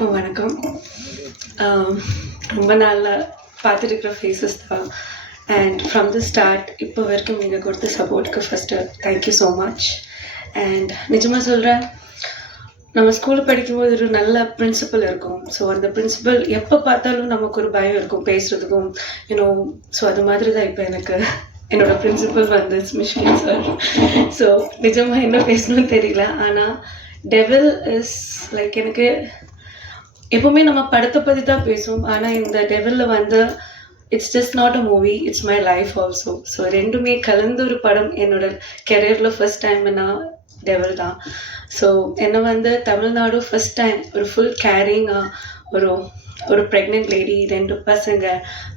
எல்லாருக்கும் வணக்கம். ரொம்ப நாளாக பார்த்துருக்கிற ஃபேஸஸ் தான். அண்ட் ஃப்ரம் த ஸ்டார்ட் இப்போ வரைக்கும் நீங்கள் கொடுத்த சப்போர்ட்டுக்கு first thank you so much and நிஜமாக சொல்கிறேன் நம்ம ஸ்கூலில் படிக்கும்போது ஒரு நல்ல பிரின்சிபல் இருக்கும். ஸோ அந்த பிரின்சிபல் எப்போ பார்த்தாலும் நமக்கு ஒரு பயம் இருக்கும் பேசுகிறதுக்கும் யூனோ ஸோ அது மாதிரி தான் இப்போ எனக்கு என்னோட பிரின்சிபல் வந்து மிஷின் சார் ஸோ நிஜமாக என்ன பேசணும்னு தெரியல. ஆனால் டெவில் இஸ் லைக் எனக்கு எப்பவுமே நம்ம படத்தை பற்றி தான் பேசுவோம். ஆனால் இந்த டெவலில் வந்து it's just not a movie it's my life also so ரெண்டுமே கலந்த ஒரு படம் என்னோட கெரியரில் ஃபர்ஸ்ட் டைம் நான் டெவல் தான். ஸோ என்னை வந்து தமிழ்நாடு ஃபர்ஸ்ட் டைம் ஒரு ஃபுல் கேரிங்காக ஒரு ஒரு ப்ரெக்னென்ட் லேடி ரெண்டு பசங்க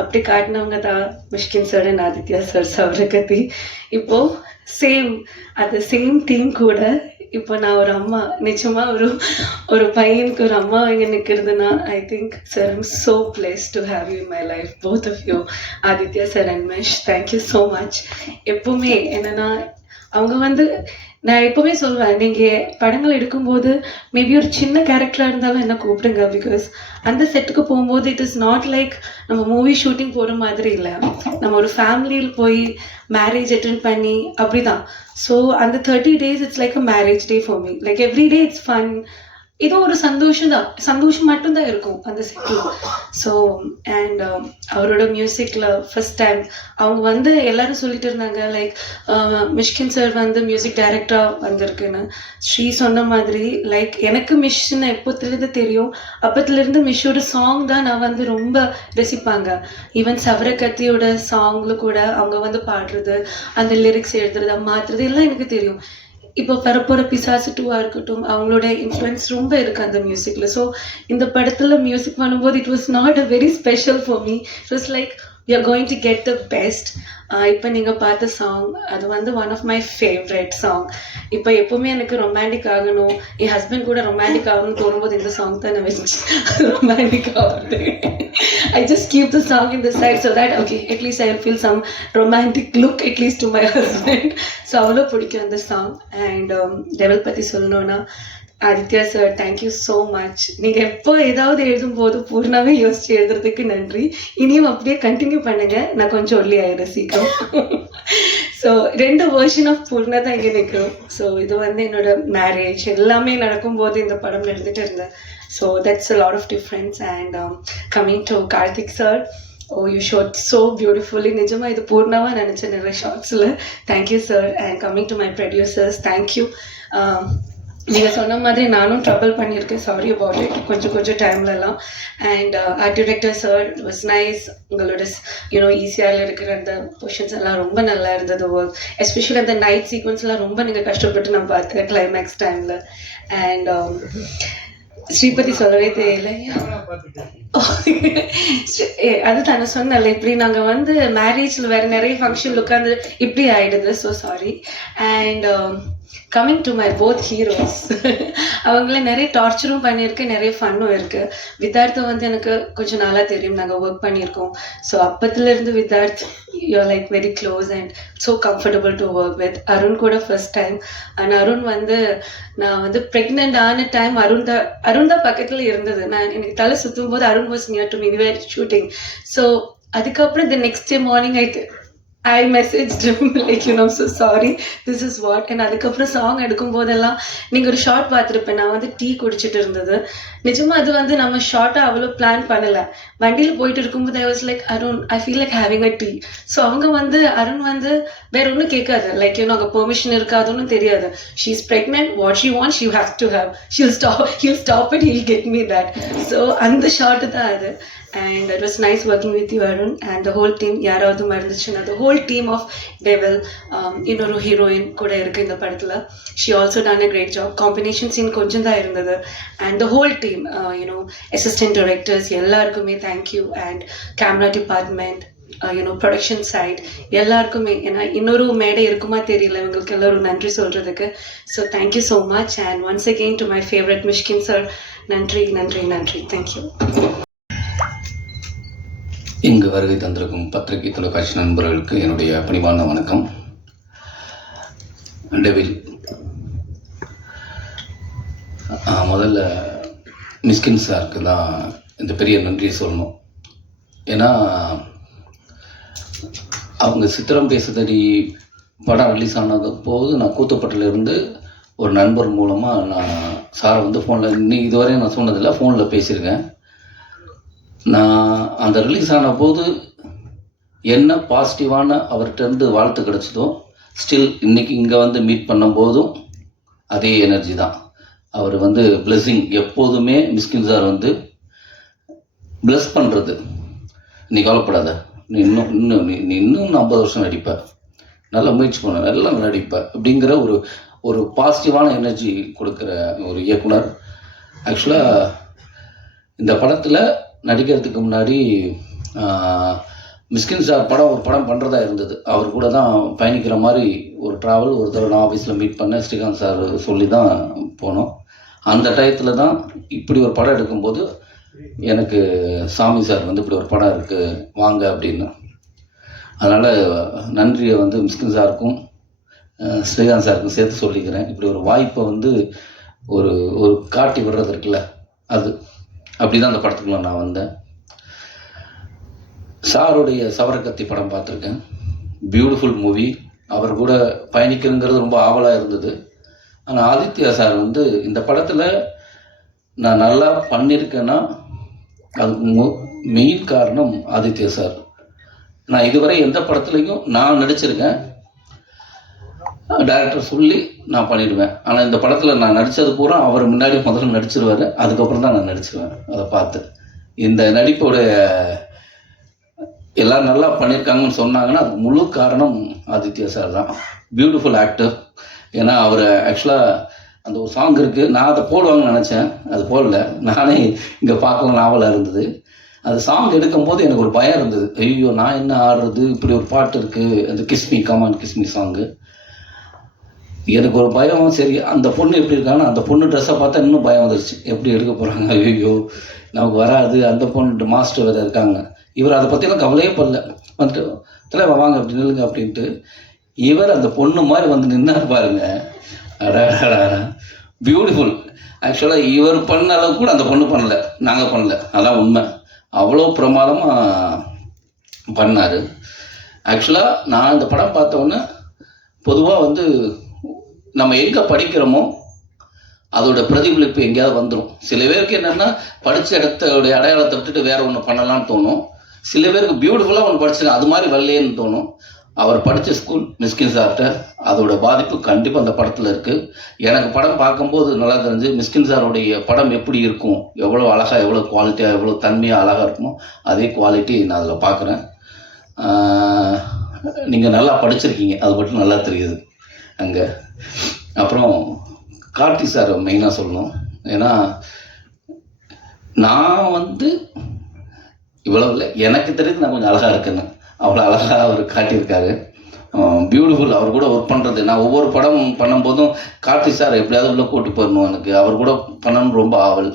அப்படி காட்டினவங்க தான் Mysskin sir and Aditya sir சவரகதி இப்போது சேம் அந்த சேம் டீம் கூட இப்போ நான் ஒரு அம்மா நிஜமா ஒரு ஒரு பையனுக்கு ஒரு அம்மா இங்கே நிற்கிறதுனா I think sir I'm so bless to have you my life both of you Aditya sir and much thank you so much எப்பவுமே என்னன்னா அவங்க வந்து நான் எப்பவுமே சொல்லுவேன் நீங்கள் படங்கள் எடுக்கும்போது மேபி ஒரு சின்ன கேரக்டராக இருந்தாலும் என்ன கூப்பிடுங்க பிகாஸ் அந்த செட்டுக்கு போகும்போது இட் இஸ் நாட் லைக் நம்ம மூவி ஷூட்டிங் போகிற மாதிரி இல்லை. நம்ம ஒரு ஃபேமிலியில் போய் மேரேஜ் அட்டென்ட் பண்ணி அப்படிதான். ஸோ அந்த thirty days it's like a marriage day for me like every day it's fun ஏதோ ஒரு சந்தோஷம் தான். சந்தோஷம் மட்டும்தான் இருக்கும் அந்த செட்டில் ஸோ அண்ட் அவரோட மியூசிக்கில் ஃபர்ஸ்ட் டைம் அவங்க வந்து எல்லாரும் சொல்லிட்டு இருந்தாங்க லைக் மிஷ்கின் சார் வந்து மியூசிக் டைரக்டராக வந்திருக்குன்னு. ஸ்ரீ சொன்ன மாதிரி லைக் எனக்கு மிஷ்ன்னு எப்போத்துலேருந்து தெரியும் அப்பத்துலேருந்து மிஷ்ஷோட சாங் தான் நான் வந்து ரொம்ப ரசிப்பாங்க. ஈவன் சவரகத்தியோட சாங்கில் கூட அவங்க வந்து பாடுறது அந்த லிரிக்ஸ் எழுதுறது மாற்றுறது எல்லாம் எனக்கு தெரியும். இப்போ வரப்போகிற பிசாசு டூவாக இருக்கட்டும் அவங்களோட இன்ஃப்ளூயன்ஸ் ரொம்ப இருக்குது அந்த மியூசிக்கில் ஸோ இந்த படத்தில் மியூசிக் பண்ணும்போது it was not a very special for me it was like we are going to get the best இப்போ நீங்கள் பார்த்த சாங் அது வந்து one of my favourite song இப்போ எப்போவுமே எனக்கு ரொமான்டிக் ஆகணும். என் ஹஸ்பண்ட் கூட ரொமான்டிக் ஆகணும்னு தோணும்போது இந்த சாங் தான் நான் வச்சு ரொமான்டிக் ஆகுது. I just keep the song in the side so that okay at least I feel some romantic look at least to my husband so அவ்வளோ பிடிக்கும் அந்த சாங் அண்ட் டெவல் பற்றி சொல்லணும்னா Aditya sir thank you so much நீங்கள் எப்போ ஏதாவது எழுதும்போது பூர்ணாவே யோசிச்சு எழுதுறதுக்கு நன்றி. இனியும் அப்படியே கண்டினியூ பண்ணுங்க. நான் கொஞ்சம் ஒல்லி ஆயிடுறேன் சீக்கிரம். ஸோ ரெண்டு வேர்ஷன் ஆஃப் பூர்ணா தான் இங்கே நிற்கிறோம் ஸோ இது வந்து என்னோட மேரேஜ் எல்லாமே நடக்கும்போது இந்த படம் எழுதிட்டு இருந்தேன். So that's a lot of difference and coming to Karthik sir oh you shot so beautifully நிஜமாக இது பூர்ணாவாக நினச்சேன் நிறைய ஷார்ட்ஸில் thank you sir and coming to my producers thank you நீங்கள் சொன்ன மாதிரி நானும் ட்ரபிள் பண்ணியிருக்கேன். சாரி அபவுட் இட் கொஞ்சம் கொஞ்சம் டைம்லலாம் and art director sir was nice உங்களோட யூனோ ஈஸியாக இருக்கிற அந்த பொஷன்ஸ் எல்லாம் ரொம்ப நல்லா இருந்தது. ஒர்க் எஸ்பெஷலி அந்த நைட் சீக்வன்ஸ்லாம் ரொம்ப நீங்கள் கஷ்டப்பட்டு நான் பார்த்தேன் கிளைமேக்ஸ் டைமில் அண்ட் ஸ்ரீபதி சொல்லவே தெரியல ஏ, அதுதான் சொன்னல இப்படி நாங்கள் வந்து மேரேஜில் வேறு நிறைய ஃபங்க்ஷன் உட்காந்து இப்படி ஆயிடுது so sorry and coming to my both heroes அவங்கள நிறைய டார்ச்சரும் பண்ணியிருக்கேன் நிறைய ஃபன்னும் இருக்குது வித்தார்த்தம் வந்து எனக்கு கொஞ்சம் நல்லா தெரியும் நாங்கள் ஒர்க் பண்ணியிருக்கோம். So அப்பத்துலேருந்து Vidharth you are like very close and so comfortable to work with Arun கூட ஃபர்ஸ்ட் டைம் அண்ட் அருண் வந்து நான் வந்து ப்ரெக்னென்ட் ஆன டைம் அருண் தான் அருண் தான் பக்கத்தில் இருந்தது. நான் எனக்கு தலை சுற்றும் போது Arun was near to me shooting so அதுக்கப்புறம் the next day morning I I message like you know so sorry this is what and அதுக்கப்புறம் சாங் எடுக்கும் போதெல்லாம் நீங்கள் ஒரு ஷார்ட் பார்த்துருப்பேன். நான் வந்து டீ குடிச்சிட்டு இருந்தது. நிஜமாக அது வந்து நம்ம ஷார்ட்டாக அவ்வளோ பிளான் பண்ணலை. வண்டியில் போயிட்டு இருக்கும்போது I was like Arun I feel like having a tea so அவங்க வந்து அருண் வந்து வேற ஒன்றும் கேட்காது. லைக் யூனோ அங்கே பெர்மிஷன் இருக்காதுன்னு தெரியாது. She is pregnant what she want she have to have she'll stop he'll stop it he'll get me that so அந்த ஷார்ட்டு தான் அது. And it was nice working with you Arun and the whole team யாராவது மறந்துச்சுன்னா the whole team of Devil இன்னொரு heroine கூட இருக்குது இந்த படத்தில். She also done a great job combination scene கொஞ்சம் தான் இருந்தது. And the whole team you know assistant directors எல்லாருக்குமே thank you and camera department you know production side எல்லாருக்குமே. ஏன்னா இன்னொரு மேடை இருக்குமா தெரியல. இவங்களுக்கு எல்லோரும் நன்றி சொல்கிறதுக்கு so thank you so much and once again to my favourite Mysskin sir நன்றி நன்றி நன்றி. தேங்க்யூ இங்கு வருகை தந்திருக்கும் பத்திரிகை தொலைக்காட்சி நண்பர்களுக்கு என்னுடைய பணிவான வணக்கம். டெவில் முதல்ல மிஸ்கின் சாருக்கு தான் இந்த பெரிய நன்றியை சொல்லணும். ஏன்னா அவங்க சித்திரம் பேசுதடி படம் ரிலீஸ் ஆனது போது நான் கூத்துப்பட்டில் இருந்து ஒரு நண்பர் மூலமாக நான் சாரை வந்து ஃபோனில் இன்னும் இதுவரையும் நான் சொன்னதில்லை ஃபோனில் பேசியிருக்கேன். நான் அந்த ரிலீஸ் ஆன போது என்ன பாசிட்டிவான அவர்கிட்டருந்து வாழ்த்து கிடச்சதோ ஸ்டில் இன்றைக்கி இங்கே வந்து மீட் பண்ணும்போதும் அதே எனர்ஜி தான். அவர் வந்து பிளெஸ்ஸிங் எப்போதுமே மிஸ்கின் சார் வந்து பிளஸ் பண்ணுறது நீ கவலைப்படாத. நீ இன்னும் இன்னும் நீ நீ இன்னும் ஐம்பது வருஷம் நடிப்ப. நல்லா முயற்சி பண்ண நல்லா நடிப்ப அப்படிங்கிற ஒரு ஒரு பாசிட்டிவான எனர்ஜி கொடுக்குற ஒரு இயக்குனர். ஆக்சுவலாக இந்த படத்தில் நடிக்கிறதுக்கு முன்னாடி மிஸ்கின் சார் படம் ஒரு படம் பண்ணுறதா இருந்தது. அவர் கூட தான் பயணிக்கிற மாதிரி ஒரு ட்ராவல் ஒரு தடவை நான் ஆஃபீஸில் மீட் பண்ணேன். ஸ்ரீகாந்த் சார் சொல்லி தான் போனோம். அந்த டயத்தில் தான் இப்படி ஒரு படம் எடுக்கும்போது எனக்கு சாமி சார் வந்து இப்படி ஒரு படம் இருக்குது வாங்க அப்படின்னு. அதனால் நன்றியை வந்து மிஸ்கின் சாருக்கும் ஸ்ரீகாந்த் சாருக்கும் சேர்த்து சொல்லிக்கிறேன். இப்படி ஒரு வாய்ப்பை வந்து ஒரு ஒரு காட்டி விடுறது இருக்குல்ல அது. அப்படி தான் அந்த படத்துக்குள்ள நான் வந்தேன். சாருடைய சவரக்கத்தி படம் பார்த்துருக்கேன். பியூட்டிஃபுல் மூவி அவர் கூட பயணிக்கிறங்கிறது ரொம்ப ஆவலாக இருந்தது. ஆனால் ஆதித்யா சார் வந்து இந்த படத்தில் நான் நல்லா பண்ணியிருக்கேன்னா அதுக்கு மெயின் காரணம் ஆதித்யா சார். நான் இதுவரை எந்த படத்துலையும் நான் நடிச்சிருக்கேன். டேரக்டர் சொல்லி நான் பண்ணிடுவேன். ஆனால் இந்த படத்தில் நான் நடித்தது பூரா அவர் முன்னாடி முதல்ல நடிச்சிருவாரு. அதுக்கப்புறம் தான் நான் நடிச்சிருவேன். அதை பார்த்து. இந்த நடிப்போடைய எல்லாம் நல்லா பண்ணியிருக்காங்கன்னு சொன்னாங்கன்னா அது முழு காரணம் ஆதித்யா சார் தான். பியூட்டிஃபுல் ஆக்டர் ஏன்னா அவர் ஆக்சுவலாக அந்த ஒரு சாங் இருக்குது நான் அதை போடுவாங்கன்னு நினச்சேன். அது போடல. நானே இங்கே பார்க்கலாம் நாவலாக இருந்தது. அது சாங் எடுக்கும்போது எனக்கு ஒரு பயம் இருந்தது. ஐயோ நான் என்ன ஆடுறது? இப்படி ஒரு பாட்டு இருக்குது அந்த கிஸ்மி கமான் கிஸ்மி சாங்கு எனக்கு ஒரு பயம் சரி அந்த பொண்ணு எப்படி இருக்காங்கன்னா அந்த பொண்ணு ட்ரெஸ்ஸை பார்த்தா இன்னும் பயம் வந்துருச்சு. எப்படி எடுக்க போகிறாங்க ஐயோ நமக்கு வராது. அந்த பொண்ணு மாஸ்டர் வேறு இருக்காங்க. இவர் அதை பற்றிலாம் கவலையே படல. வந்துட்டு தலைவா வாங்க அப்படி நில்லுங்க அப்படின்ட்டு இவர் அந்த பொண்ணு மாதிரி வந்து நின்னார் பாருங்க. பியூட்டிஃபுல் ஆக்சுவலாக இவர் பண்ண அளவுக்கு கூட அந்த பொண்ணு பண்ணல. நாங்கள் பண்ணல. அதான் உண்மை. அவ்வளோ பிரமாதமாக பண்ணார். ஆக்சுவலாக நான் இந்த படம் பார்த்தோன்னே பொதுவாக வந்து நம்ம எங்கே படிக்கிறோமோ அதோட பிரதிபலிப்பு எங்கேயாவது வந்துடும் சில பேருக்கு என்னென்னா படித்த இடத்தோடைய அடையாளத்தை விட்டுட்டு வேற ஒன்று பண்ணலாம்னு தோணும். சில பேருக்கு பியூட்டிஃபுல்லாக ஒன்று படிச்சிருக்கேன் அது மாதிரி வரலையேன்னு தோணும். அவர் படித்த ஸ்கூல் மிஸ்கின் சார்கிட்ட அதோட பாதிப்பு கண்டிப்பாக அந்த படத்தில் இருக்குது எனக்கு படம் பார்க்கும்போது நல்லா தெரிஞ்சு மிஸ்கின் சாருடைய படம் எப்படி இருக்கும்? எவ்வளோ அழகாக எவ்வளோ குவாலிட்டியாக எவ்வளோ தன்மையாக அழகாக இருக்குமோ அதே குவாலிட்டி நான் அதில் பார்க்குறேன். நீங்கள் நல்லா படிச்சிருக்கீங்க அது மட்டும் நல்லா தெரியுது. அங்கே. அப்புறம் கார்த்தி சார் மெயினாக சொல்லணும். ஏன்னா நான் வந்து இவ்வளோ இல்லை. எனக்கு தெரியுது நான் கொஞ்சம் அழகாக இருக்கேன்னு. அவ்வளோ அழகாக அவர் காட்டியிருக்காரு. பியூட்டிஃபுல் அவர் கூட ஒர்க் பண்ணுறது நான் ஒவ்வொரு படம் பண்ணும்போதும் கார்த்தி சார் எப்படியாவது உள்ள கூட்டி போயிடணும் எனக்கு. அவர் கூட பண்ணணும்னு ரொம்ப ஆவல்.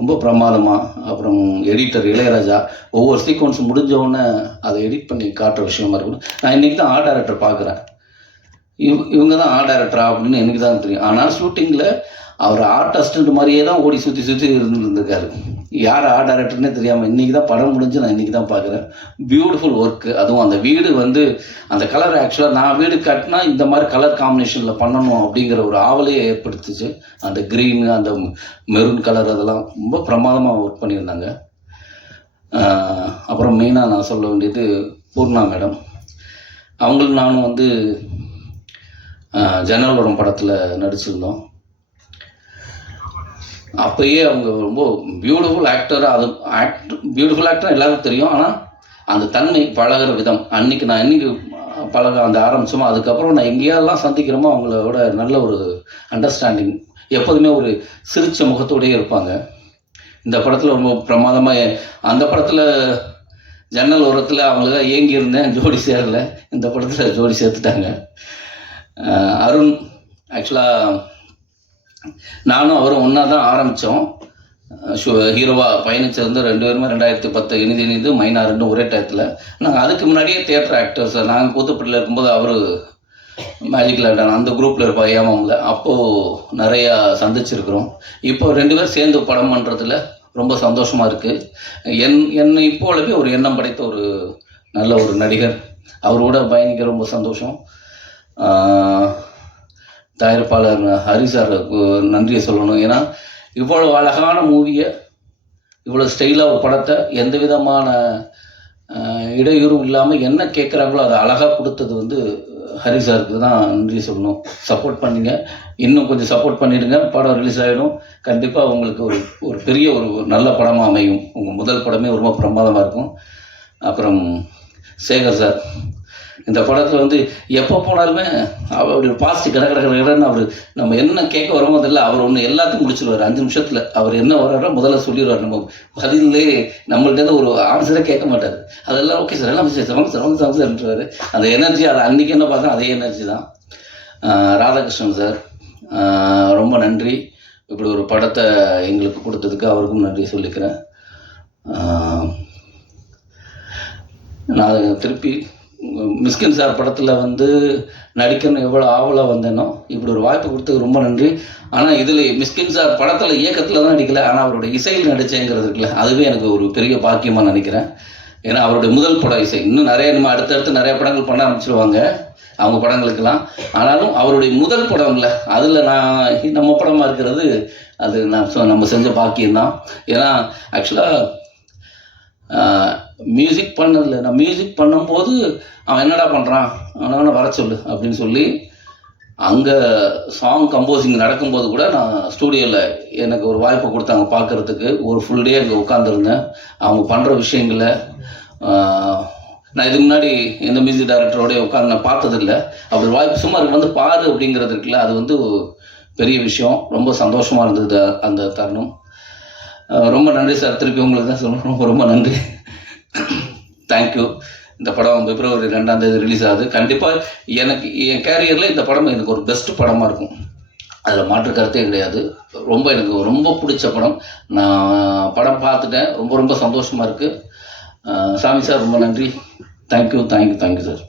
ரொம்ப பிரமாதமாக அப்புறம் எடிட்டர் இளையராஜா ஒவ்வொரு சீக்வன்ஸ் முடிஞ்ச உடனே அதை எடிட் பண்ணி காட்டுற விஷயமா இருக்கணும் நான் இன்றைக்கி தான் ஆர்ட் டேரக்டர் பார்க்குறேன். இவ் இவங்க தான் ஆர்ட் டைரக்டரா அப்படின்னு எனக்கு தான் தெரியும். ஆனால் ஷூட்டிங்கில் அவர் ஆர்ட் அசிஸ்டன்ட் மாதிரியே தான் ஓடி சுற்றி சுற்றி இருந்துருக்காரு யார் ஆர்ட் டைரக்டர்னே தெரியாமல் இன்றைக்கி தான் படம் முடிஞ்சு நான் இன்றைக்கி தான் பார்க்குறேன் பியூட்டிஃபுல் ஒர்க்கு அதுவும் அந்த வீடு வந்து அந்த கலர் ஆக்சுவலாக நான் வீடு கட்டினா இந்த மாதிரி கலர் காம்பினேஷனில் பண்ணணும் அப்படிங்கிற ஒரு ஆவலையே ஏற்படுத்துச்சு. அந்த க்ரீனு அந்த மெரூன் கலர் அதெல்லாம் ரொம்ப பிரமாதமாக ஒர்க் பண்ணியிருந்தாங்க. அப்புறம் மெயினாக நான் சொல்ல வேண்டியது பூர்ணா மேடம். அவங்களும் நானும் வந்து ஜன்னல் ஜன்னல் படத்தில் நடிச்சிருந்தோம். அப்பயே அவங்க ரொம்ப பியூட்டிஃபுல் ஆக்டராக அது ஆக்ட் பியூட்டிஃபுல் ஆக்டர் எல்லாருக்கும் தெரியும். ஆனால் அந்த தன்மை பழகுற விதம் அன்னைக்கு நான் என்னைக்கு பழக அந்த ஆரம்பிச்சோமோ அதுக்கப்புறம் நான் எங்கேயெல்லாம் சந்திக்கிறோமோ அவங்களோட நல்ல ஒரு அண்டர்ஸ்டாண்டிங் எப்போதுமே ஒரு சிரிச்ச முகத்தோடயே இருப்பாங்க. இந்த படத்தில் ரொம்ப பிரமாதமாக அந்த படத்தில் ஜன்னல் ஓரத்தில் அவங்களுக்காக ஏங்கி இருந்தேன் ஜோடி சேரலை. இந்த படத்தில் ஜோடி சேர்த்துட்டாங்க. அருண் ஆக்சுவலாக நானும் அவரும் ஒன்றா தான் ஆரம்பித்தோம் ஹீரோவாக பயணிச்சிருந்து ரெண்டு பேருமே ரெண்டாயிரத்தி பத்து இனிது இனிது மைனா ரெண்டும் ஒரே டயத்தில். நாங்கள் அதுக்கு முன்னாடியே தியேட்டர் ஆக்டர்ஸ் நாங்கள் கூத்துப்பட்டில் இருக்கும்போது அவர் மேஜிக் லேண்டன் அந்த குரூப்பில் இருப்பா ஏமாமில் அப்போது நிறையா சந்திச்சிருக்கிறோம். இப்போ ரெண்டு பேரும் சேர்ந்து படம் பண்ணுறதுல ரொம்ப சந்தோஷமாக இருக்குது என் என்னை இப்போ ஒரு எண்ணம் படைத்த ஒரு நல்ல ஒரு நடிகர். அவரோட பயணிக்க ரொம்ப சந்தோஷம். தயாரிப்பாளர் ஹரி சாருக்கு நன்றியை சொல்லணும். ஏன்னா இவ்வளோ அழகான மூவியை இவ்வளோ ஸ்டைலாக ஒரு படத்தை எந்த விதமான இடையூறும் இல்லாமல் என்ன கேட்குறாங்களோ அதை அழகாக கொடுத்தது வந்து ஹரி சாருக்கு தான் நன்றி சொல்லணும். சப்போர்ட் பண்ணிங்க. இன்னும் கொஞ்சம் சப்போர்ட் பண்ணிடுங்க. படம் ரிலீஸ் ஆகிடும் கண்டிப்பாக உங்களுக்கு ஒரு ஒரு பெரிய ஒரு நல்ல படமாக அமையும். உங்கள் முதல் படமே ரொம்ப பிரமாதமாக இருக்கும். அப்புறம் சேகர் சார் இந்த படத்தில் வந்து எப்போ போனாலுமே அவருடைய பாஸ்ட் கட கட கடன்னு அவர் நம்ம என்ன கேட்க வரோமோ அதில் அவர் ஒன்று எல்லாத்தையும் முடிச்சிடுவார் அஞ்சு நிமிஷத்தில் அவர் என்ன வர்றாரோ முதல்ல சொல்லிடுவார் நம்ம பதிலே நம்மள்கிட்ட ஒரு ஆன்சரே கேட்க மாட்டார். அதெல்லாம் ஓகே சார் எல்லாம் சார் வாங்க சார் வாங்க சார் சார்ன்றாரு அந்த எனர்ஜி அதை அன்றைக்கி என்ன பார்த்தா அதே எனர்ஜி தான். ராதாகிருஷ்ணன் சார் ரொம்ப நன்றி. இப்படி ஒரு படத்தை எங்களுக்கு கொடுத்ததுக்கு அவருக்கும் நன்றி சொல்லிக்கிறேன். நான் திருப்பி மிஸ்கின் சார் படத்தில் வந்து நடிக்கணும் எவ்வளோ ஆவலாக வந்தேனோ இப்படி ஒரு வாய்ப்பு கொடுத்ததுக்கு ரொம்ப நன்றி. ஆனால் இதில் மிஸ்கின் சார் படத்தில் இயக்கத்தில் தான் நடிக்கல ஆனால் அவருடைய இசையில் நடிச்சேங்கிறது இருக்குல்ல அதுவே எனக்கு ஒரு பெரிய பாக்கியமாக நினைக்கிறேன். ஏன்னா அவருடைய முதல் படம் இசை. இன்னும் நிறைய நம்ம அடுத்தடுத்து நிறைய படங்கள் பண்ண ஆரம்பிச்சிருவாங்க அவங்க படங்களுக்கெல்லாம். ஆனாலும் அவருடைய முதல் படம்ல அதில் நான் நம்ம படமாக இருக்கிறது அது நான் நம்ம செஞ்ச பாக்கியம்தான். ஏன்னா ஆக்சுவலாக மியூசிக் பண்ணதில்ல. நான் மியூசிக் பண்ணும்போது அவன் என்னடா பண்ணுறான் அவனை வர சொல்லு அப்படின்னு சொல்லி அங்கே சாங் கம்போசிங் நடக்கும்போது கூட நான் ஸ்டூடியோவில் எனக்கு ஒரு வாய்ப்பு கொடுத்தாங்க பார்க்குறதுக்கு ஒரு ஃபுல் டே அங்கே உட்காந்துருந்தேன் அவங்க பண்ணுற விஷயங்களை நான் இதுக்கு முன்னாடி எந்த மியூசிக் டைரக்டரோடய உட்காந்து நான் பார்த்ததில்ல. அப்படி வாய்ப்பு சும்மா அதுக்கு வந்து பாரு அப்படிங்கிறது இருக்குல்ல அது வந்து பெரிய விஷயம். ரொம்ப சந்தோஷமாக இருந்தது அந்த தருணம். ரொம்ப நன்றி சார். திருப்பி உங்களுக்கு தான் சொல்லணும். ரொம்ப ரொம்ப நன்றி தேங்க்யூ இந்த படம் பிப்ரவரி ரெண்டாம் தேதி ரிலீஸ் ஆகுது. கண்டிப்பாக எனக்கு என் கேரியரில் இந்த படம் எனக்கு ஒரு பெஸ்ட் படமாக இருக்கும். அதில் மாற்று கருத்தே கிடையாது. ரொம்ப எனக்கு ரொம்ப பிடிச்ச படம். நான் படம் பார்த்துட்டேன். ரொம்ப ரொம்ப சந்தோஷமாக இருக்குது சாமி சார் ரொம்ப நன்றி. Thank you thank you thank you sir